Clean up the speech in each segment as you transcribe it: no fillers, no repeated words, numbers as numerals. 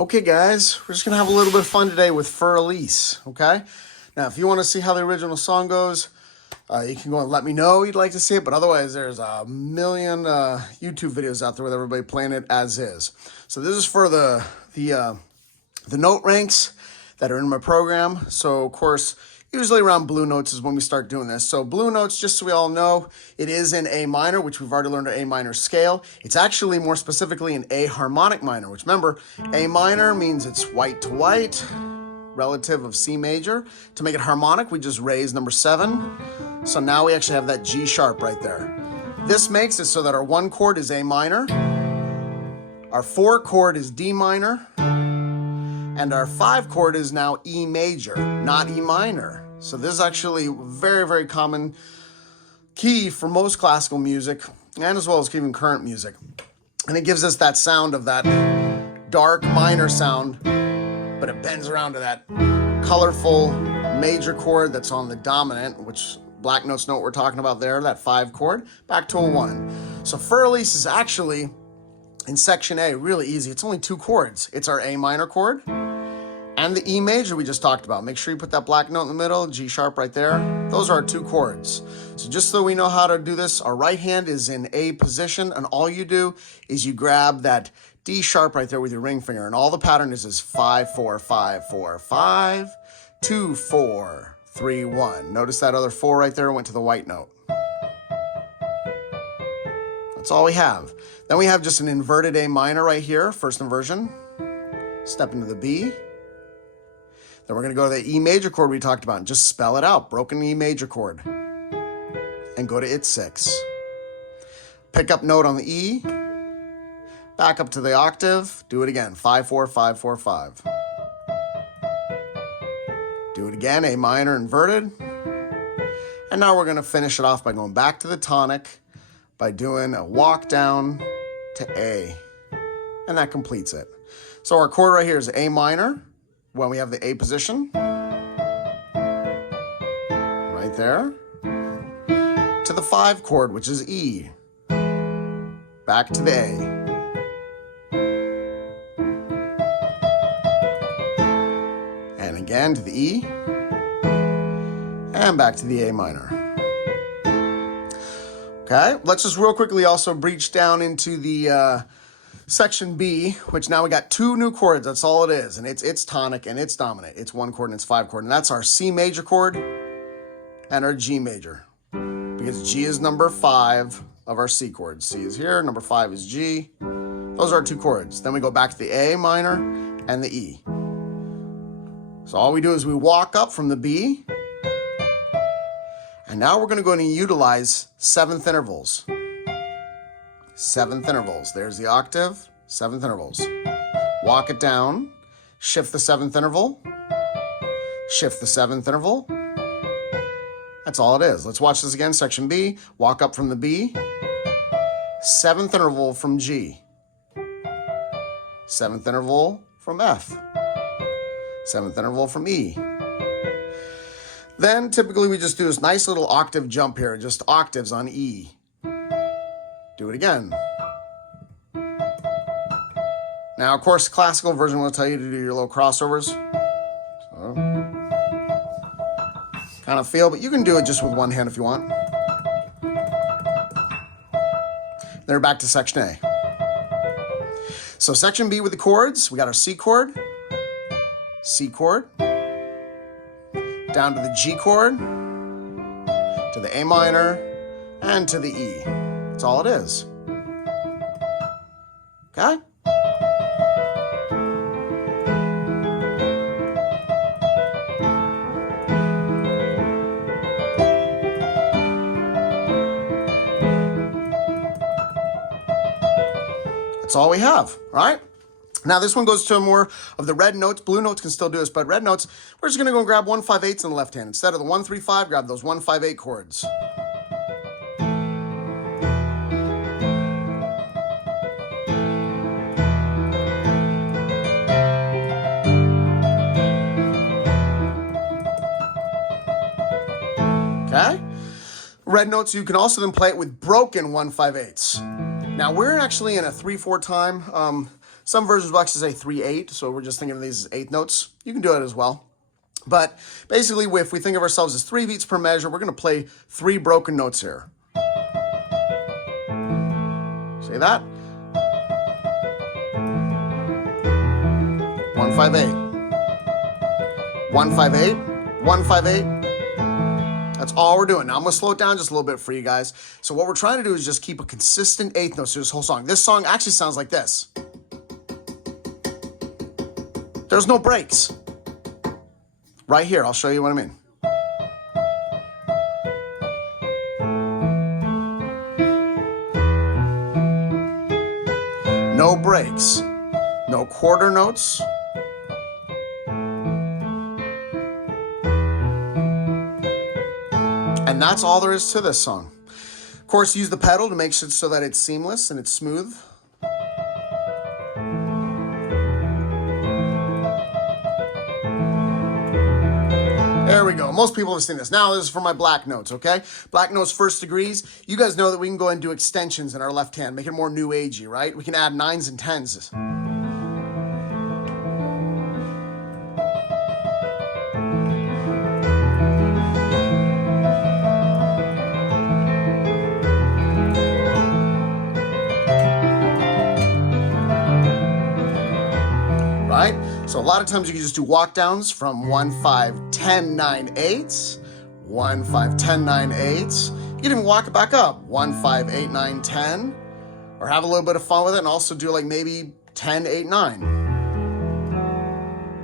Okay, guys, we're just going to have a little bit of fun today with Fur Elise, okay? Now, if you want to see how the original song goes, you can go and let me know you'd like to see it, but otherwise, there's a million YouTube videos out there with everybody playing it as is. So this is for the note ranks that are in my program. So, of course, usually around blue notes is when we start doing this. So blue notes, just so we all know, it is in A minor, which we've already learned our A minor scale. It's actually more specifically an A harmonic minor, which remember, A minor means it's white to white, relative of C major. To make it harmonic, we just raise number 7. So now we actually have that G sharp right there. This makes it so that our 1 chord is A minor, our 4 chord is D minor, and our 5 chord is now E major, not E minor. So this is actually a very, very common key for most classical music, and as well as even current music. And it gives us that sound of that dark minor sound, but it bends around to that colorful major chord that's on the dominant, which black notes know what we're talking about there, that 5 chord, back to a 1. So Fur Elise is actually, in section A, really easy. It's only 2 chords. It's our A minor chord and the E major we just talked about. Make sure you put that black note in the middle, G sharp right there. Those are our 2 chords. So just so we know how to do this, our right hand is in A position, and all you do is you grab that D sharp right there with your ring finger, and all the pattern is 5, 4, 5, 4, 5, 2, 4, 3, 1. Notice that other 4 right there went to the white note. That's all we have. Then we have just an inverted A minor right here, first inversion. Step into the B. Then we're going to go to the E major chord we talked about and just spell it out, broken E major chord. And go to its 6. Pick up note on the E. Back up to the octave. Do it again, 5, 4, 5, 4, 5. Do it again, A minor inverted. And now we're going to finish it off by going back to the tonic by doing a walk down to A. And that completes it. So our chord right here is A minor when we have the A position. Right there. To the 5 chord, which is E. Back to the A. And again to the E. And back to the A minor. Okay, let's just real quickly also breach down into the section B, which now we got 2 new chords. That's all it is. And it's tonic and it's dominant. It's 1 chord and it's 5 chord. And that's our C major chord and our G major. Because G is number 5 of our C chords. C is here, number 5 is G. Those are our 2 chords. Then we go back to the A minor and the E. So all we do is we walk up from the B. And now we're going to go and utilize 7th intervals. 7th intervals. There's the octave, 7th intervals. Walk it down, shift the 7th interval, shift the 7th interval. That's all it is. Let's watch this again. Section B, walk up from the B, 7th interval from G, 7th interval from F, 7th interval from E. Then typically we just do this nice little octave jump here, just octaves on E. Do it again. Now, of course, the classical version will tell you to do your little crossovers. So, kind of feel, but you can do it just with one hand if you want. Then we're back to section A. So section B with the chords, we got our C chord, down to the G chord, to the A minor, and to the E. That's all it is. Okay? That's all we have, all right? Now this one goes to more of the red notes. Blue notes can still do this, but red notes, we're just gonna go and grab 1 5 8s in the left hand. Instead of the 1 3 5, grab those 1 5 8 chords. Okay? Red notes, you can also then play it with broken 1 5 8s. Now we're actually in a 3/4 time Some versions will actually say 3/8, so we're just thinking of these as eighth notes. You can do it as well. But basically, if we think of ourselves as 3 beats per measure, we're going to play 3 broken notes here. Say that. 1 5 8. 1 5 8. 1 5 8. That's all we're doing. Now I'm going to slow it down just a little bit for you guys. So what we're trying to do is just keep a consistent eighth note through this whole song. This song actually sounds like this. There's no breaks. Right here, I'll show you what I mean. No breaks, no quarter notes. And that's all there is to this song. Of course, use the pedal to make sure so that it's seamless and it's smooth. There we go. Most people have seen this. Now this is for my black notes, okay? Black notes, first degrees. You guys know that we can go and do extensions in our left hand, make it more new agey, right? We can add 9s and 10s. Right? So a lot of times you can just do walk downs from 1 5 10 9 8, 1 5 10 9 8. You can even walk it back up 1 5 8 9 10, or have a little bit of fun with it and also do like maybe 10 8 9.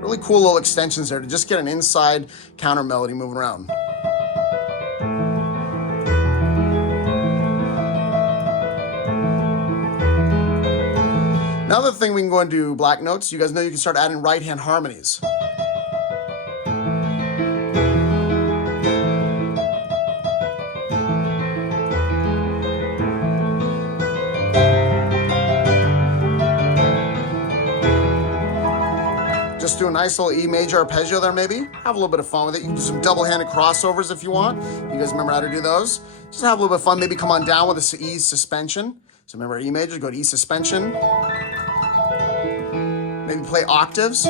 Really cool little extensions there to just get an inside counter melody moving around. Another thing we can go and do black notes. You guys know you can start adding right hand harmonies. Just do a nice little E major arpeggio there maybe. Have a little bit of fun with it. You can do some double-handed crossovers if you want. You guys remember how to do those? Just have a little bit of fun. Maybe come on down with a E suspension. So remember E major, go to E suspension. Maybe play octaves.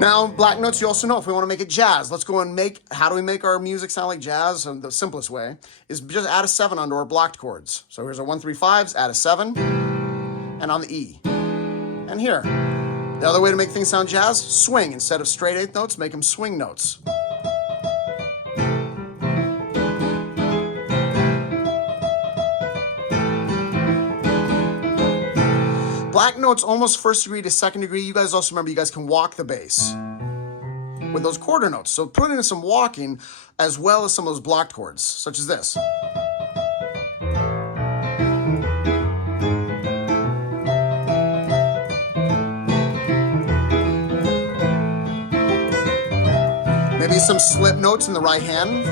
Now, black notes, you also know if we want to make it jazz, let's go and how do we make our music sound like jazz? And the simplest way is just add a 7 onto our blocked chords. So here's our 1 3 5s, add a 7, and on the E. And here. The other way to make things sound jazz, swing. Instead of straight eighth notes, make them swing notes. Black notes, almost first degree to second degree. You guys also remember you guys can walk the bass with those quarter notes. So put in some walking as well as some of those blocked chords, such as this. Maybe some slip notes in the right hand.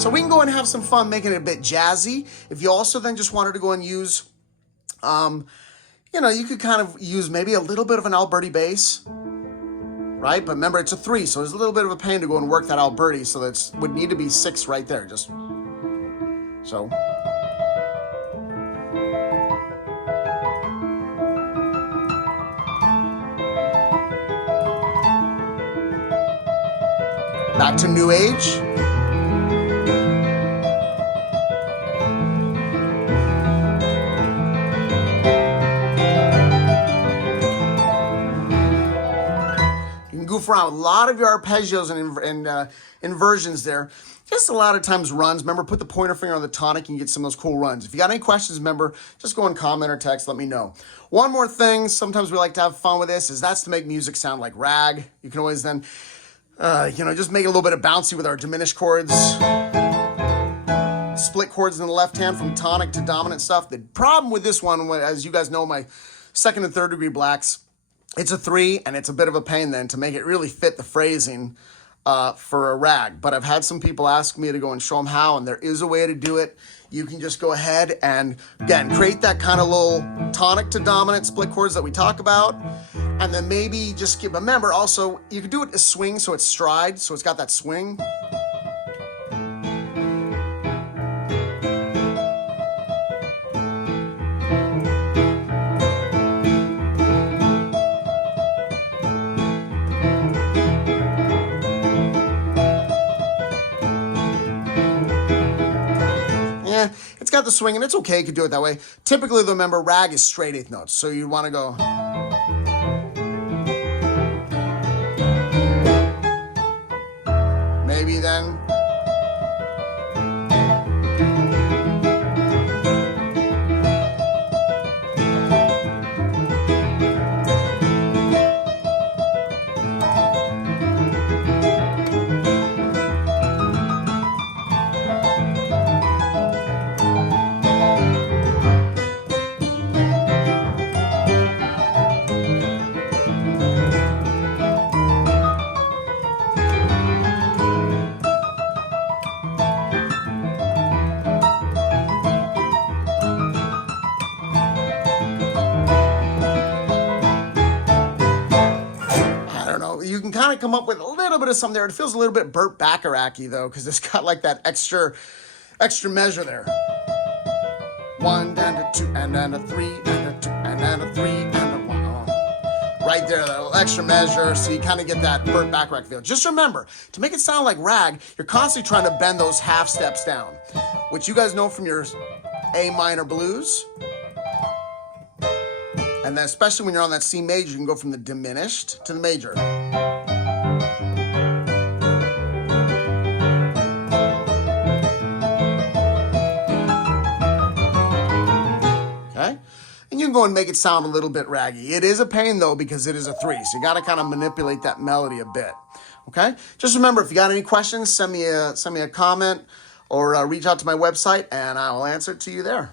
So we can go and have some fun making it a bit jazzy. If you also then just wanted to go and use, you could kind of use maybe a little bit of an Alberti bass, right? But remember, it's a 3, so it's a little bit of a pain to go and work that Alberti, so that would need to be 6 right there, just so. Back to New Age. Goof around with a lot of your arpeggios and inversions there. Just a lot of times runs. Remember, put the pointer finger on the tonic and get some of those cool runs. If you got any questions, remember, just go and comment or text, let me know. One more thing, sometimes we like to have fun with this, is that's to make music sound like rag. You can always then, just make it a little bit of bouncy with our diminished chords. Split chords in the left hand from tonic to dominant stuff. The problem with this one, as you guys know, my second and third degree blacks, it's a 3, and it's a bit of a pain then to make it really fit the phrasing for a rag. But I've had some people ask me to go and show them how, and there is a way to do it. You can just go ahead and, again, create that kind of little tonic to dominant split chords that we talk about. And then maybe just remember also, you can do it as swing, so it's stride, so it's got that swing. It's got the swing, and it's okay, you can do it that way. Typically, remember, rag is straight eighth notes, so you want to go. Maybe then. You can kind of come up with a little bit of something there. It feels a little bit Burt Bacharach-y though, because it's got like that extra measure there. 1 and a 2 and then a 3 and a 2 and then a 3 and a 1. Right there, that little extra measure, so you kind of get that Burt Bacharach feel. Just remember, to make it sound like rag, you're constantly trying to bend those half steps down, which you guys know from your A minor blues. And then especially when you're on that C major, you can go from the diminished to the major. Okay? And you can go and make it sound a little bit raggy. It is a pain though, because it is a 3. So you got to kind of manipulate that melody a bit. Okay? Just remember, if you got any questions, send me a comment or reach out to my website and I will answer it to you there.